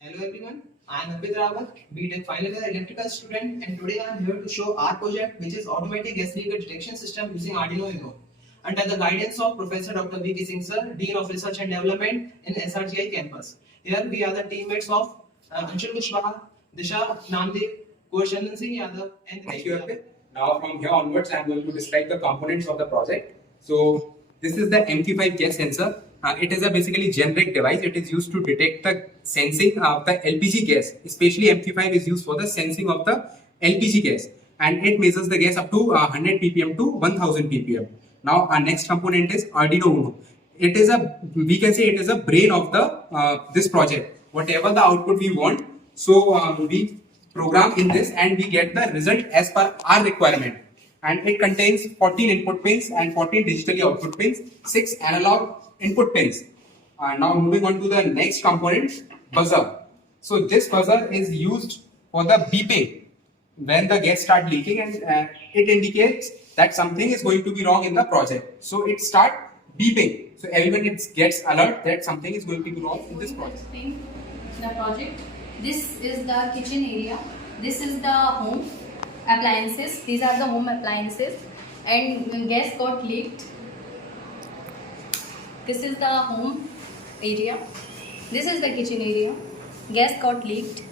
Hello everyone, I am Abhid Rawat, B.Tech final year electrical student, and today I am here to show our project, which is automatic gas leak detection system using Arduino Uno under the guidance of Professor Dr. V. K. Singh Sir, Dean of Research and Development in SRGI campus. Here we are the teammates of Anshul Kushwaha, Disha Namdev, Kurshandan Singh Yadav, and Thank you, Arpit. Now from here onwards, I am going to describe the components of the project. So this is the MQ5 gas sensor. It is a basically generic device. It is used to detect the sensing of the LPG gas. Especially MQ5 is used for the sensing of the LPG gas, and it measures the gas up to 100 ppm to 1000 ppm. Now our next component is Arduino Uno. It is we can say it is a brain of the this project. Whatever the output we want, so we program in this and we get the result as per our requirement. And it contains 14 input pins and 14 digitally output pins, 6 analog input pins. Now moving on to the next component, buzzer. So this buzzer is used for the beeping when the gas start leaking, and it indicates that something is going to be wrong in the project. So it start beeping. So everyone gets alert that something is going to be wrong in this project. The project. This is the kitchen area. This is the home appliances. These are the home appliances, and gas got leaked. This is the home area. This is the kitchen area. Gas got leaked.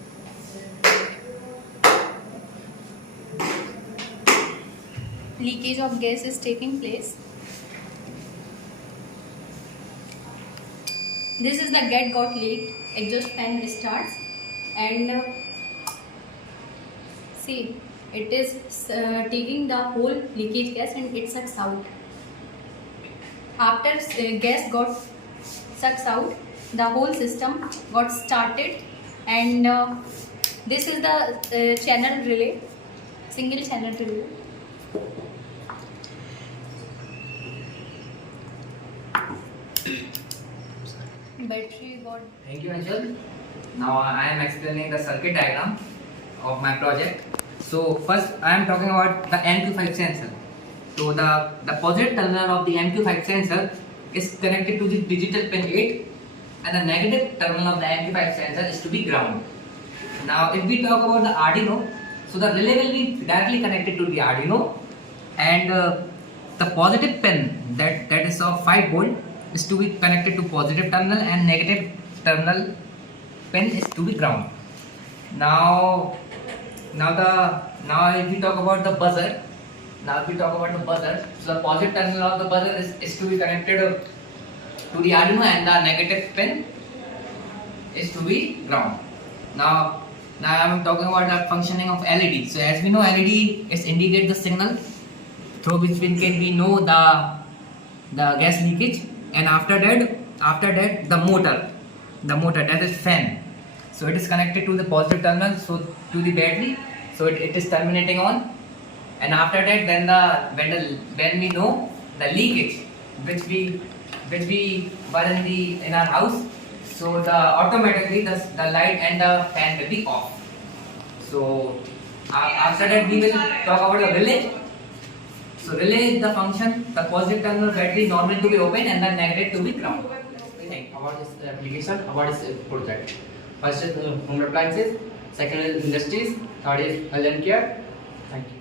Leakage of gas is taking place. This is the get got leaked. Exhaust fan starts, and see, it is taking the whole leakage gas and it sucks out. After gas got sucks out, the whole system got started, and this is the channel relay, single channel relay. Battery got. Thank you, Anshul. Now I am explaining the circuit diagram of my project. So first I am talking about the MQ5 sensor. So the positive terminal of the MQ5 sensor is connected to the digital pin 8, and the negative terminal of the MQ5 sensor is to be ground. Now if we talk about the Arduino, so the relay will be directly connected to the Arduino, and the positive pin that is of 5 volt is to be connected to positive terminal, and negative terminal pin is to be ground. Now if we talk about the buzzer, so the positive terminal of the buzzer is to be connected to the Arduino, and the negative pin is to be ground. Now I am talking about the functioning of LED. So as we know, LED is indicate the signal through which we know the gas leakage, and after that the motor that is fan. So it is connected to the positive terminal, so to the battery, so it is terminating on, and after that when we know the leakage which we were in our house, so automatically the light and the fan will be off. So after that we will talk about the relay. So relay is the function, the positive terminal battery normally to be open and the negative to be ground. About this application, about this project. First is home appliances, second is industries, third is health and care. Thank you.